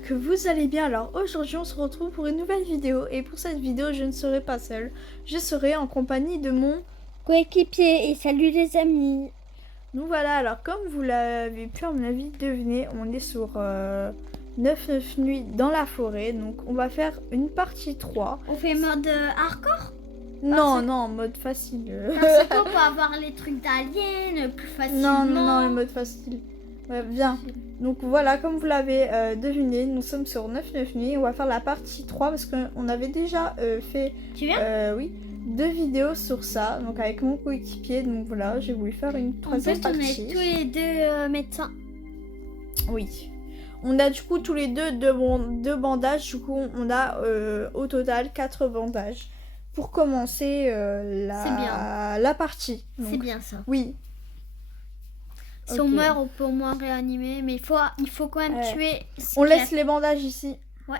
j'espère que vous allez bien. Alors aujourd'hui on se retrouve pour une nouvelle vidéo et pour cette vidéo je ne serai pas seule. Je serai en compagnie de mon coéquipier et salut les amis. Donc voilà, alors comme vous l'avez pu à mon avis deviner, on est sur 9 nuits dans la forêt. Donc on va faire une partie 3. On fait mode hardcore Non, non, mode facile. parce qu'on peut avoir les trucs d'aliens plus facilement. Non, le mode facile. Ouais, bien. Donc voilà, comme vous l'avez deviné, nous sommes sur 9 nuits. On va faire la partie 3 parce qu'on avait déjà fait Tu viens oui, 2 vidéos sur ça. Donc avec mon coéquipier. Donc voilà, j'ai voulu faire une troisième En fait, on partie. est tous les deux médecins. Oui. On a du coup tous les deux deux bandages. Du coup, on a au total 4 bandages. Pour commencer la partie. C'est Donc, bien ça. oui. Si on meurt, on peut au moins réanimer. Mais il faut quand même tuer. On laisse les bandages ici. Ouais.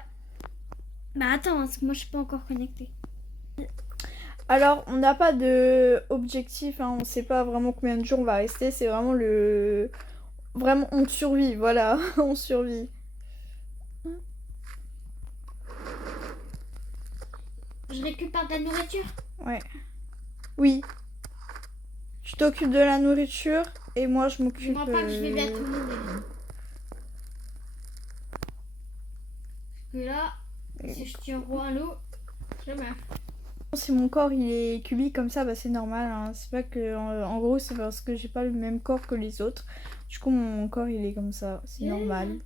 Bah attends, parce que moi je suis pas encore connectée. Alors, on n'a pas de objectif, hein, on sait pas vraiment combien de jours on va rester, c'est vraiment le... Vraiment, on survit, voilà, on survit. Je récupère de la nourriture. Ouais. Oui. Je t'occupe de la nourriture et moi je m'occupe... Je crois pas que je vais bientôt mourir. Parce que là, si je tire à l'eau, je meurs. Si mon corps il est cubique comme ça, bah c'est normal, hein. C'est pas que... En gros, c'est parce que j'ai pas le même corps que les autres. Du coup, mon corps il est comme ça, c'est normal.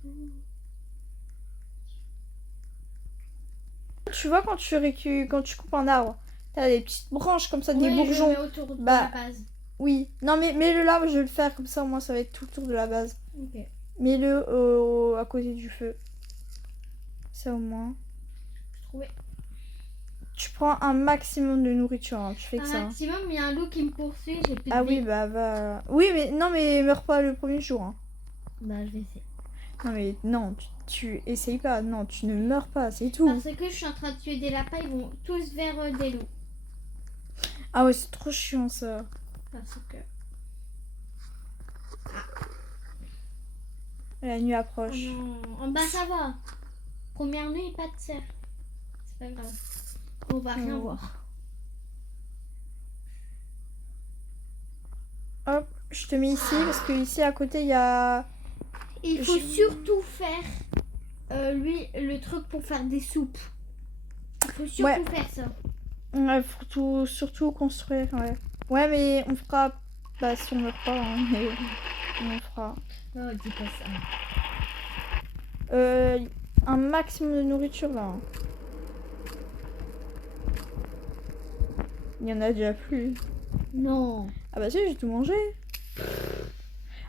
Tu vois quand tu coupes un arbre, t'as des petites branches comme ça, des bourgeons. Je le mets autour de Bah, la base. oui. Non mais mets-le là, je vais le faire comme ça, au moins ça va être tout le tour de la base. Ok. Mets-le à côté du feu. Ça au moins. Je trouvais. Tu prends un maximum de nourriture, hein. Tu fais que Un ça. maximum, il y a un loup qui me poursuit, j'ai plus de Ah vie. oui, bah va. Oui, mais non, mais meurs pas le premier jour, hein. Bah je vais essayer. Non mais non, tu essayes pas. Non, tu ne meurs pas, c'est tout. Parce que je suis en train de tuer des lapins, ils vont tous vers des loups. Ah ouais, c'est trop chiant ça. Parce que... La nuit approche. Oh non. En bas ça va. Première nuit, pas de cerf. C'est pas grave. On va rien voir. Hop, je te mets ici parce que ici à côté il y a... Il faut surtout faire le truc pour faire des soupes. Il faut surtout faire ça. Ouais, faut surtout construire, ouais. Ouais, mais on fera... Bah si on meurt pas, hein, mais on fera. Non, dis pas ça. Un maximum de nourriture là. Hein. Il y en a déjà plus. Non. Ah bah si, j'ai tout mangé.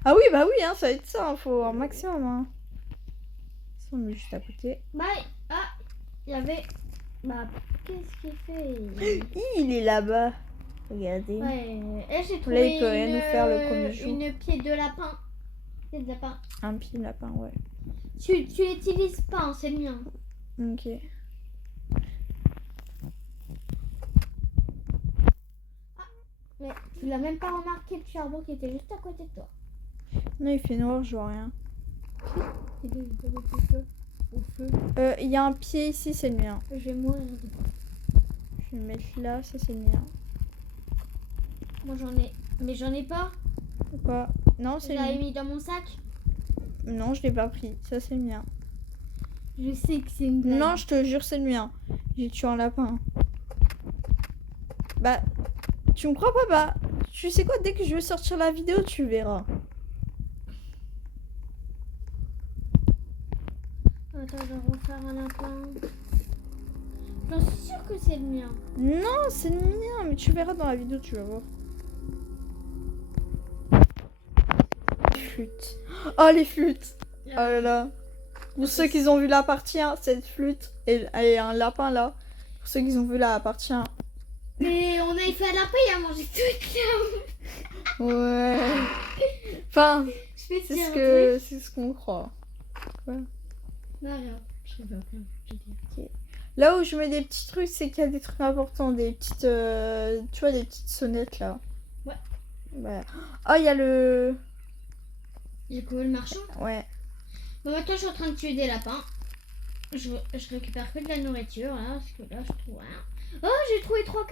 Ah oui, bah oui, hein, ça va être ça, hein, faut un maximum. Hein. Ça, on met juste à côté. Bye. Ah, il y avait... Bah, qu'est-ce qu'il fait? Il est là-bas. Regardez. Ouais. Et j'ai Là, trouvé il peut rien nous faire le premier jour. une pied de lapin. Pied de lapin. Un pied de lapin, ouais. Tu l'utilises pas, hein, c'est le mien. Ok. Mais tu l'as même pas remarqué le charbon qui était juste à côté de toi. Non, il fait noir, je vois rien. Au feu. Il y a un pied ici, c'est le mien. Je vais mourir. Je vais le mettre là, ça c'est le mien. Moi j'en ai. Mais j'en ai pas. Pourquoi? Non, Je c'est le l'avais mien. mis dans mon sac. Non, je l'ai pas pris. Ça c'est le mien. Je sais que c'est une blague. Non, je te jure, c'est le mien. J'ai tué un lapin. Bah, tu me crois pas? Bah, tu sais quoi? Dès que je vais sortir la vidéo, tu verras. Attends, je vais refaire un lapin. J'en suis sûre que c'est le mien. Non, c'est le mien, mais tu verras dans la vidéo, tu vas voir. Flûte. Oh, les flûtes. Oh là là. Pour ceux qui ont vu la partie 1, cette flûte et un lapin là. Pour ceux qui ont vu la partie 1. Mais on a fait un lapin, il a mangé tout. Ouais. Enfin, Je vais te dire c'est ce qu'on croit. Quoi? Non, rien. Je sais pas. Okay. Là où je mets des petits trucs, c'est qu'il y a des trucs importants, des petites, tu vois, des petites sonnettes là. Ouais. Ouais. Oh, il y a le... J'ai trouvé le marchand. Ouais. Bon, maintenant je suis en train de tuer des lapins. Je récupère que de la nourriture, là, parce que là, je trouve rien. Oh, j'ai trouvé 3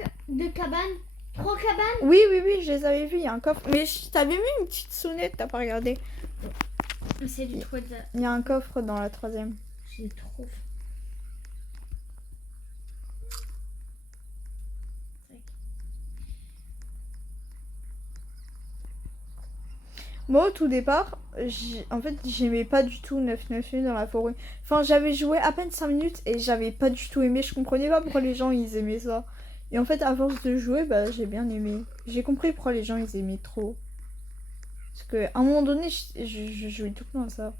cabanes. 3 cabanes. Oui, je les avais vues, il y a un coffre. Mais je t'avais mis une petite sonnette, t'as pas regardé. C'est du trop de... Il y a un coffre dans la 3e. J'ai trop faim. Moi, au tout départ, en fait, j'aimais pas du tout 991 dans la forêt. Enfin, j'avais joué à peine 5 minutes et j'avais pas du tout aimé. Je comprenais pas pourquoi les gens ils aimaient ça. Et en fait, à force de jouer, bah, j'ai bien aimé. J'ai compris pourquoi les gens ils aimaient trop. Parce qu'à un moment donné, je jouais tout le temps à ça.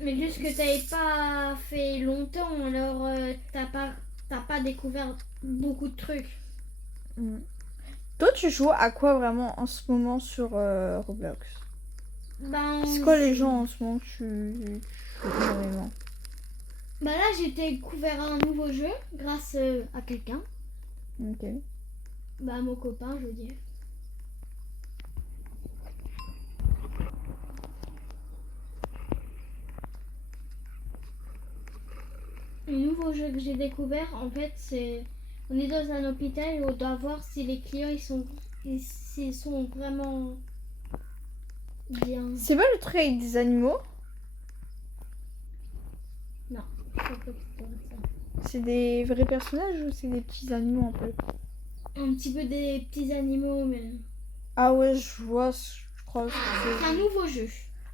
Mais juste que t'avais pas fait longtemps, alors t'as pas découvert beaucoup de trucs. Toi, tu joues à quoi vraiment en ce moment sur Roblox? Ben, c'est quoi les gens en ce moment que tu joues énormément? Bah là, j'ai découvert un nouveau jeu grâce à quelqu'un. Ok. Bah, à mon copain, je veux dire. Le nouveau jeu que j'ai découvert, en fait, c'est... On est dans un hôpital et on doit voir si les clients, s'ils sont vraiment bien. C'est pas le truc avec des animaux? Non, je crois pas que c'est ça. C'est des vrais personnages ou c'est des petits animaux un peu? Un petit peu des petits animaux, mais... Ah ouais, je vois, je crois. C'est un nouveau jeu.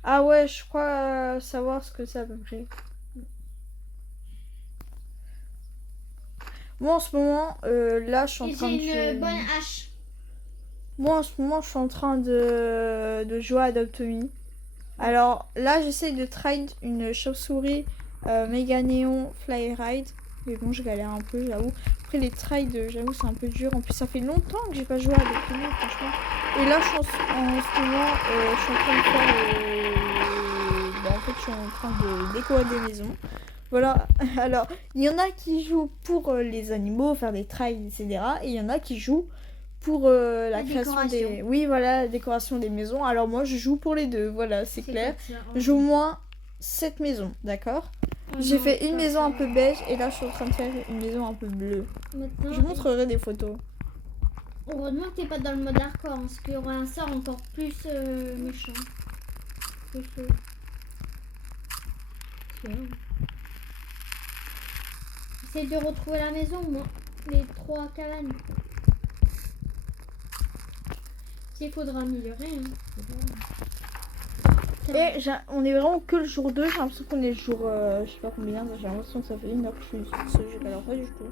Ah ouais, je crois savoir ce que c'est à peu près. Moi en ce moment, là je suis en train de... J'ai une bonne hache. Moi en ce moment je suis en train de jouer à Adopt Me. Alors là j'essaye de trade une chauve-souris méga néon fly ride. Mais bon je galère un peu j'avoue. Après les trades j'avoue c'est un peu dur. En plus ça fait longtemps que j'ai pas joué à Adopt Me franchement. Et là je suis en ce moment je suis en train de faire... en fait je suis en train de décorer des maisons. Voilà, alors il y en a qui jouent pour les animaux, faire des trades, etc. Et il y en a qui jouent pour la création des... Oui, voilà, la décoration des maisons. Alors moi, je joue pour les deux, voilà, c'est clair. J'ai au moins 7 maisons, d'accord? J'ai fait une maison un peu beige et là, je suis en train de faire une maison un peu bleue. Maintenant, je montrerai des photos. Heureusement que t'es pas dans le mode hardcore, parce qu'il y aura un sort encore plus méchant. J'essaie de retrouver la maison, moi. Les 3 cabanes. Il faudra améliorer. Hein. Et on est vraiment que le jour 2. J'ai l'impression qu'on est le jour... je sais pas combien. J'ai l'impression que ça fait 1 heure que je suis sur ce jeu. Alors pas du tout.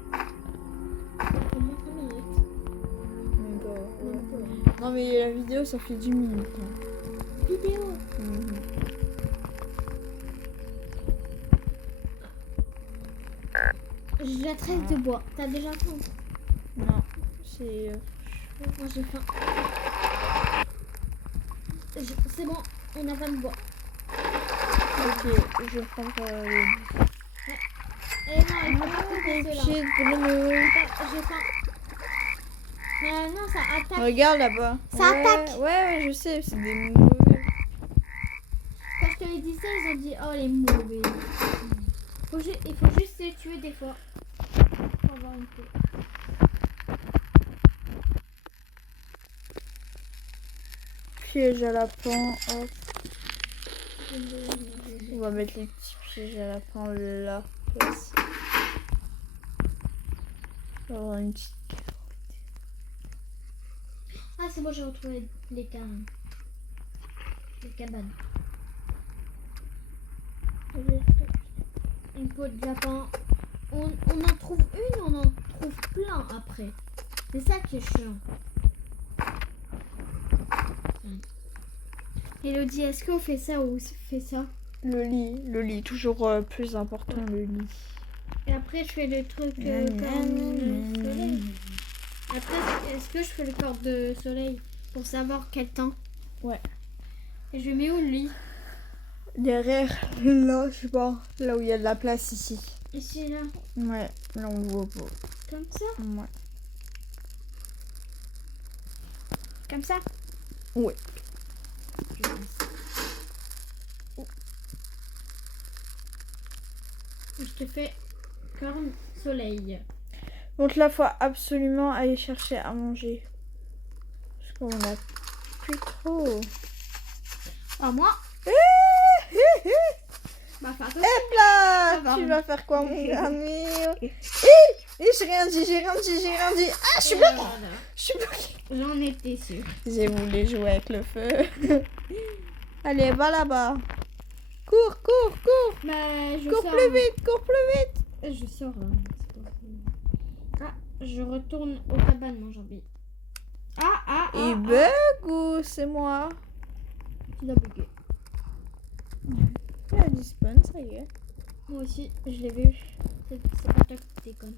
Non mais la vidéo ça fait 10 minutes. Hein. Vidéo J'ai la tresse de bois. T'as déjà faim? Non, c'est... Moi j'ai faim. C'est bon, on a pas de bois. Ok, je vais prendre Ouais. Eh non, il faut pas couper ceux-là. J'ai faim. Mais non, ça attaque. Regarde là-bas. Ça attaque. Ouais, je sais, c'est des mauvais. Quand je te l'ai dit ça, ils ont dit oh les mauvais. Il faut juste les tuer des fois. Pour avoir une paix. Piège à lapin, hop. On va mettre les petits pièges à lapin là. Voici. On va avoir une petite... Ah c'est bon, j'ai retrouvé les cabanes. Les cabanes. Une peau de lapin. On en trouve une, on en trouve plein après. C'est ça qui est chiant. Elodie, est-ce qu'on fait ça ou on fait ça? Le lit, toujours plus important le lit. Et après je fais le truc comme le soleil. Après, est-ce que je fais le corps de soleil pour savoir quel temps? Ouais. Et je mets où le lit? Derrière, là, je sais pas, là où il y a de la place ici. Ici, là? Ouais, là on voit pas. Comme ça? Ouais. Comme ça? Ouais. Je je te fais corne soleil. Donc là, faut absolument aller chercher à manger. Parce qu'on a plus trop. Ah, moi Bah, fais attention. Hop là, Ah, tu vas faire quoi, mon ami? J'ai rien dit. Ah, je suis bloquée. Je suis bloquée. J'en étais sûre. J'ai voulu jouer avec le feu. Allez, va là-bas. Cours. Bah, je Cours sors. plus vite. Je sors. Ah, je retourne au cabane, mon Jean-Bi. Il bug ou c'est moi? Tu dois bugger. Il a dit spawn, ça y est. Moi aussi, je l'ai vu. C'est pas toi qui déconne.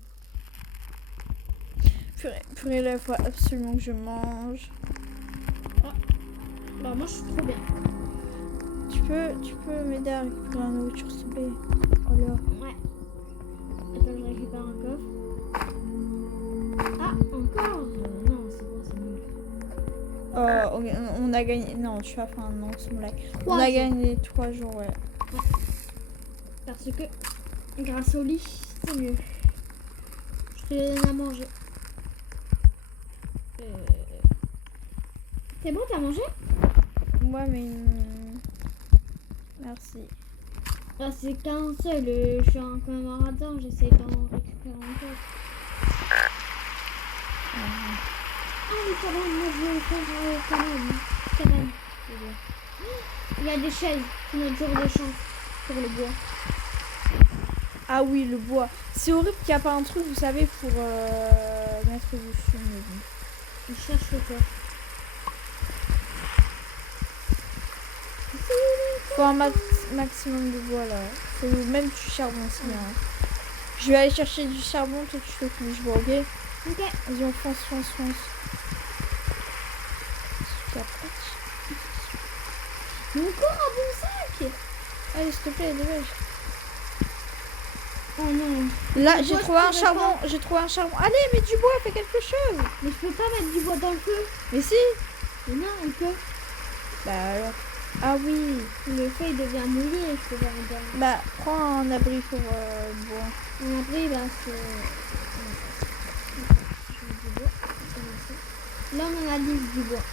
Purée, là, il faut absolument que je mange. Bah, moi, je suis trop bien. Tu peux m'aider à récupérer la nourriture, s'il te plaît? Oh là. Ouais. Attends, je récupère un coffre. Ah, encore non, c'est bon, c'est nul. On a gagné. Non, je suis à fin. Non, c'est mon like. On 3 a jours. gagné 3 jours, ouais. Parce que grâce au lit, c'est mieux. Je te donne à manger. C'est bon, t'as mangé? Ouais, mais. Merci. Ah, c'est qu'un seul. Je suis quand même un radin. J'essaie d'en récupérer encore. Ah oui, quand même, moi je vais faire quand même. Cabane. Il y a des chaises. C'est notre jour de chance pour le bois. Ah oui, le bois. C'est horrible qu'il n'y a pas un truc, vous savez, pour mettre dessus. Mais bon. Je cherche le coffre. Faut un maximum de bois là. Faut même du charbon aussi. Hein. Je vais aller chercher du charbon, toi tu t'occupes du bois, ok? Ok. Vas-y, on fonce. Mais encore un bon sac. Allez, s'il te plaît, dépêche. Oh non. Là, Le j'ai bois, trouvé je un pourrais charbon. J'ai trouvé un charbon. Allez, mets du bois, fais quelque chose. Mais je peux pas mettre du bois dans le feu. Mais si. Mais non, on peut. Bah alors. Ah oui. Le feu il devient mouillé. Je peux pas en dire. Bah, prends un abri pour le bois. Un abri, bah c'est. Là, on analyse du bois.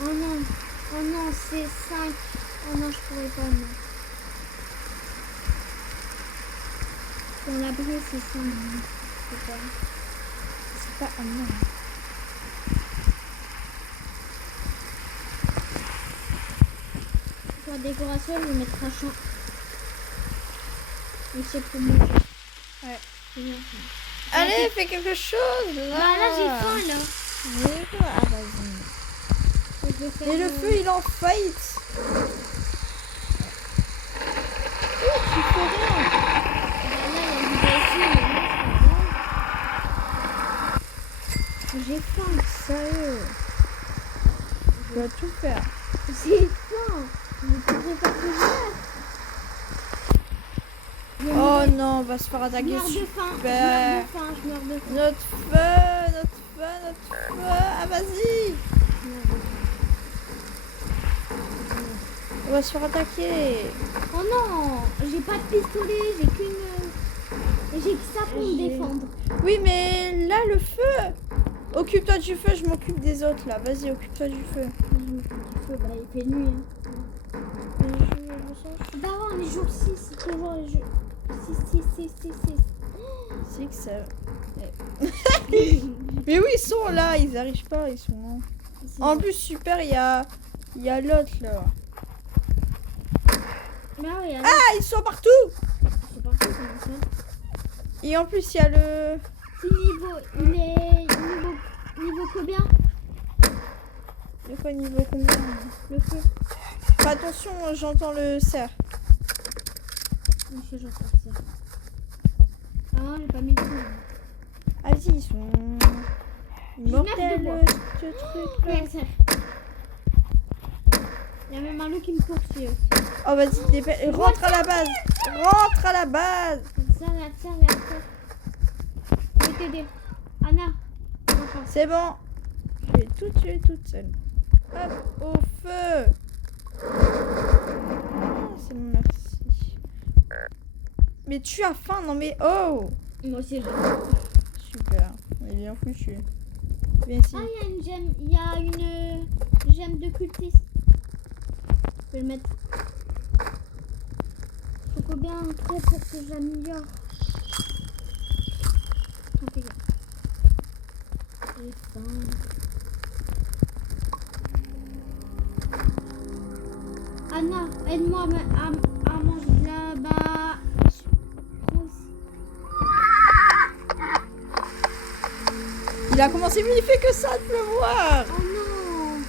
Oh non, c'est 5. Oh non, je pourrais pas, non. Dans l'abri, c'est 5. C'est pas un nom. Pour la décoration, je vais mettre un champ. Mais c'est pour manger. Ouais. C'est bien. Allez, fais quelque chose là. Bah là, j'ai faim, là. Ah, vas-y. Je vais faire Et le feu, il est en faillite. Oh, tu fais rien. J'ai faim. Sérieux. Je dois tout faire. J'ai faim. Je ne pourrais pas tout faire. Oh non, on va se faire attaquer. Je meurs de faim. Super. Je meurs de faim. Notre feu. Ah, vas-y. On va se faire attaquer. Oh non, j'ai pas de pistolet, j'ai qu'une... J'ai que ça pour me défendre. Oui, mais là, le feu. Occupe-toi du feu, je m'occupe des autres, là. Vas-y, occupe-toi du feu. Je m'occupe du feu, bah il fait nuit. Hein. Bah ouais, les jours 6, c'est toujours les jours... 6. 6. Mais oui, ils sont là, ils arrivent pas, ils sont là. En plus, super, il y a l'autre, là. Bah ouais, Ah, ils sont partout. c'est parti, comment ça? Et en plus, il y a le... C'est niveau combien? Il y a quoi, niveau combien? Le feu. Fais attention, j'entends le cerf. Monsieur, j'entends ça. Ah, j'ai pas mis le feu. Ah, si, ils sont... 19 de mortels, bois. ce truc. Regarde ça. Il y a même un loup qui me poursuit aussi. Oh, vas-y, dépêche. Rentre à la base. Rentre à la base. Regarde ça. Je vais t'aider. Anna. Enfin. C'est bon. Je vais tout tuer toute seule. Hop, au feu. Ah, c'est bon, merci. Mais tu as faim, non mais oh. Moi aussi, Super, on est bien foutu. Viens ici. Ah, il y a une gemme de cultiste. Je vais le mettre. Faut combien après pour que j'améliore? J'ai faim. Anna, aide-moi à manger là-bas. Il a commencé, mais il fait que ça de pleuvoir. Oh non.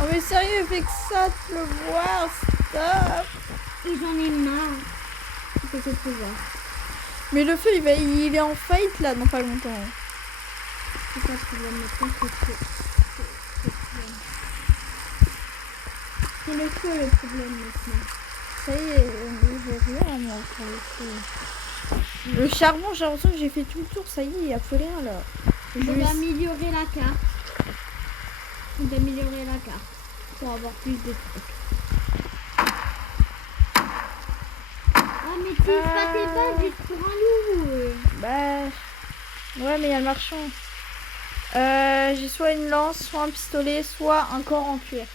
Oh mais sérieux, il fait que ça de pleuvoir, stop. Et j'en ai marre. Il fait que de pleuvoir. Mais le feu, il est en faillite là, dans pas longtemps. C'est pas le problème maintenant, c'est le feu le problème maintenant. Ça y est, j'ai rien moi pour le feu. Le charbon, j'ai l'impression que j'ai fait tout le tour, ça y est, il n'y a plus rien là. On doit améliorer la carte. On doit améliorer la carte pour avoir plus de trucs. Ah mais tu pas tes balles juste pour un loup. Bah... Ouais, mais il y a le marchand. J'ai soit une lance, soit un pistolet, soit un corps en cuir.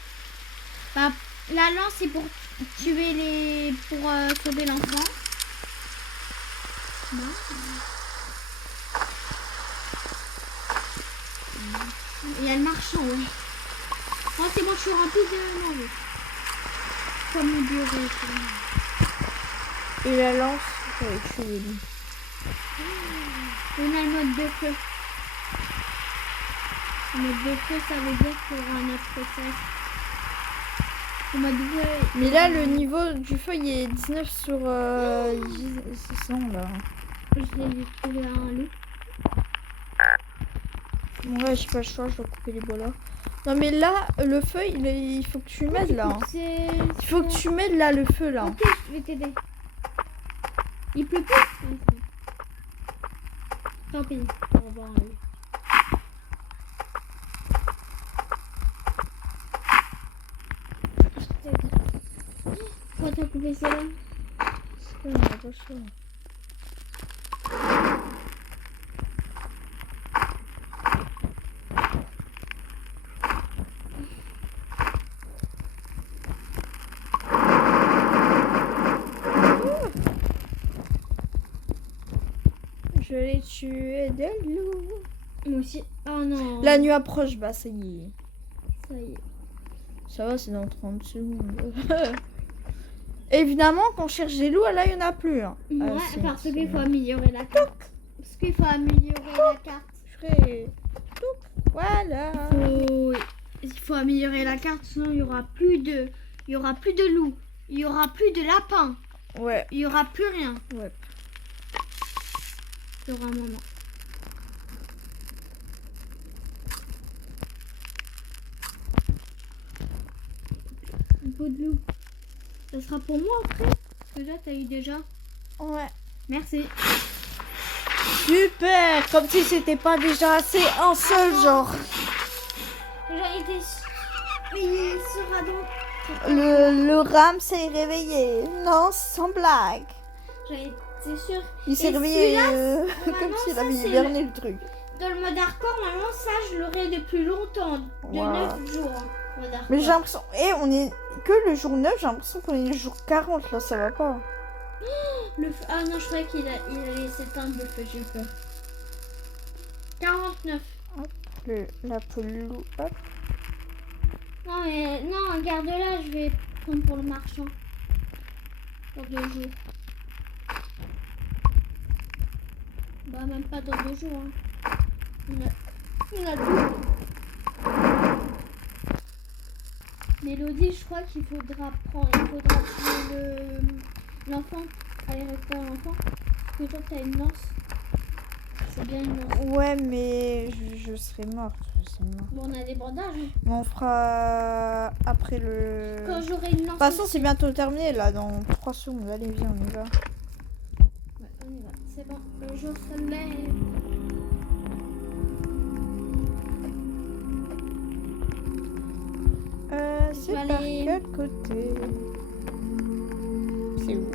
Bah, la lance c'est pour tuer les... pour sauver l'enfant. Il y a le marchand, oui. Oh, c'est bon, je suis remplie de manger. Comme le durée. Et la lance, je vais tuer les loups. On a le mode de feu. Le mode de feu, ça veut dire qu'il y aura un autre process. Le mode de feu... Mais là, le niveau du feu, il est 19 sur 600 là. Je l'ai trouvé un loup. Ouais, j'ai pas le choix, je dois couper les bois là. Non mais là, le feu, il faut que tu m'aides là. Il faut que tu m'aides là, le feu là. Ok, je vais t'aider. Il pleut plus. Tant pis, au revoir. Pourquoi t'as coupé ça là? Ouais, on a pas le choix. Je l'ai tué des loups. Moi aussi. Oh non. La nuit approche, bah ça y est. Ça y est. Ça va, c'est dans 30 secondes. Évidemment, quand on cherche des loups, là, il n'y en a plus. Hein. Ouais, parce qu'il faut améliorer la carte. Parce qu'il faut améliorer la carte. Je ferai... Voilà. Il faut améliorer la carte, sinon il y aura plus de... Il y aura plus de loups. Il y aura plus de lapins. Ouais. Il y aura plus rien. Ouais. Il y aura un moment. Un pot de loup. Ça sera pour moi après. Parce que là, t'as eu déjà. Ouais. Merci. Super. Comme si c'était pas déjà assez un seul genre. J'ai été... Il sera donc... Le ram s'est réveillé. Non, sans blague. J'ai été sûre. Il s'est réveillé comme s'il avait hiberné le truc. Dans le mode hardcore, normalement, ça, je l'aurai depuis longtemps. De 9 jours. Mais j'ai l'impression... on est que le jour 9, j'ai l'impression qu'on est le jour 40, là, ça va pas. Le feu... Ah non, je croyais qu'il allait s'éteindre le feu, j'ai peur. 49. Hop, la pelouse, hop. Non, mais... Non, garde-la, je vais prendre pour le marchand. Dans 2 jours. Bah, même pas dans 2 jours, hein. On a tout. Mélodie, je crois qu'il faudra prendre... Il faudra tuer l'enfant. Aller récupérer l'enfant. Parce que toi, t'as une lance. C'est bien une lance. Ouais, mais je serai morte. Bon, on a des bandages. Mais on fera après le... Quand j'aurai une lance... De toute façon, c'est bientôt terminé, là, dans 3 secondes. Allez, viens, on y va. Ouais, on y va. C'est bon, le jour se lève. C'est par quel côté? C'est où?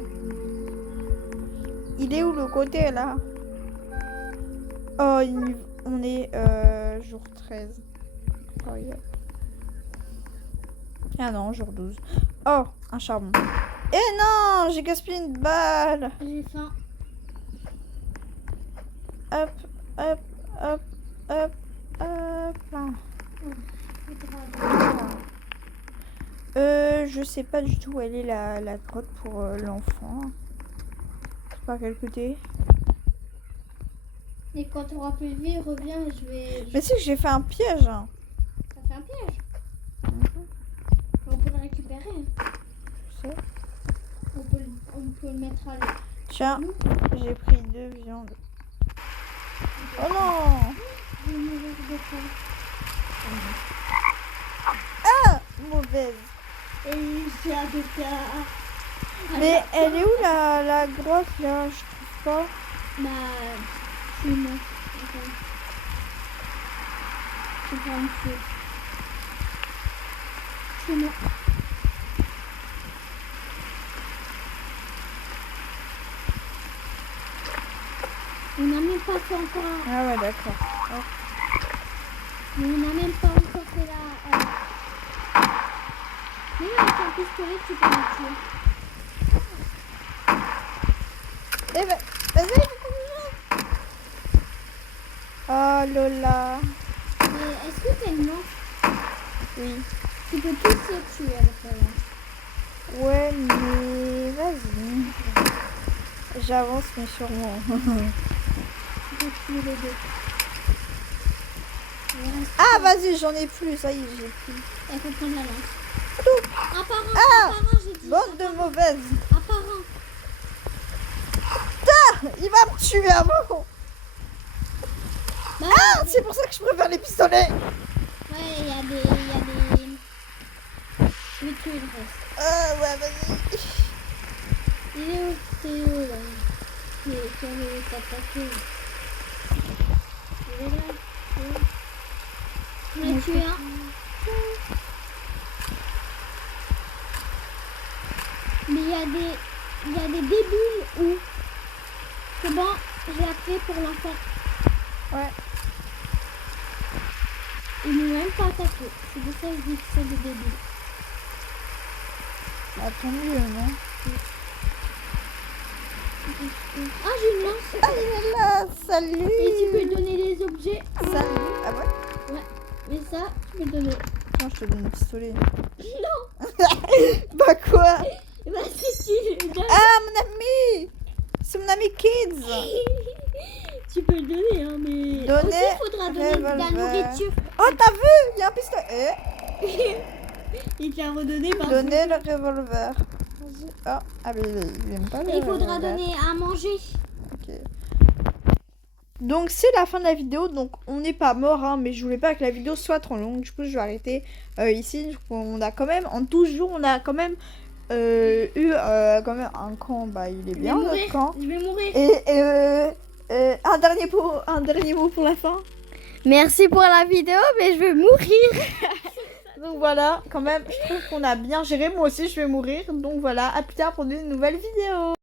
Il est où le côté là? Oh, on est jour 13. Oh, yeah. Ah non, jour 12. Oh, un charbon. Eh non, j'ai gaspillé une balle. J'ai faim. Hop, hop, hop, hop, hop. Je sais pas du tout où elle est la grotte pour l'enfant. C'est par quel côté? Et quand tu auras plus de vie, reviens, je vais... Mais c'est que j'ai fait un piège. T'as fait un piège? On peut le récupérer. Je sais. On peut le mettre à l'eau. Tiens, j'ai pris 2 viandes. Oh non! Je vais mourir de faim. Ah! Mauvaise. Et j'ai un cas. Mais elle est où la grotte là? Je trouve pas. Bah, c'est moi. Attends. Je vais faire une chose. C'est moi. On n'a même pas fait encore. Ah ouais, d'accord. Oh. Mais on n'a même pas encore fait la. Même avec un pistolet, tu peux le tuer. Eh ben, vas-y. Oh Lola. Mais est-ce que t'as une lance? Oui. Tu peux tous les tuer avec la lance. Ouais, mais vas-y. J'avance, mais sûrement. Tu peux tuer les deux. Ah, vas-y, j'en ai plus. Ça y est, j'ai plus. Il faut prendre la lance. Un par un, Ah, un par un, j'ai dit. bande de mauvaises. Un par un. Il va me tuer avant. Bah, Ah, c'est pour ça que je préfère les pistolets. ouais, il y a des... Je vais tuer le reste. Ouais, vas-y. Il est où? C'est où là? Il est sur le tapis. Il est là. Je l'ai tué un. Mais il y a des débiles où... C'est bon, j'ai la clé pour l'enfer. Ouais. Ils m'ont même pas attaqué. C'est pour ça que je dis que c'est des débiles. Ah, tant mieux, non? Ah, j'ai une lance. Ah, il est là. Salut. Et tu peux donner des objets. Salut. Ah ouais? Ouais. Mais ça, tu peux donner. Non, je te donne le pistolet. Non. Bah quoi? Bah si tu le donnes. Ah, mon ami. C'est mon ami Kids. Tu peux le donner, hein, mais... Donner Aussi, il faudra donner de la revolver. nourriture. Oh, t'as vu? Il y a un pistolet. Il te l'a redonné par Donner le revolver. Vas-y. Oh, ah, mais il aime pas le Il faudra revolver. donner à manger. Ok. Donc c'est la fin de la vidéo, donc on n'est pas mort, hein, mais je voulais pas que la vidéo soit trop longue, du coup je vais arrêter ici. Du coup, on a quand même, en 12 jours, on a quand même eu quand même un camp, bah il est bien notre camp. Je vais mourir. Et un dernier mot pour la fin. Merci pour la vidéo, mais je vais mourir. Donc voilà, quand même, je trouve qu'on a bien géré, moi aussi je vais mourir, donc voilà, à plus tard pour une nouvelle vidéo.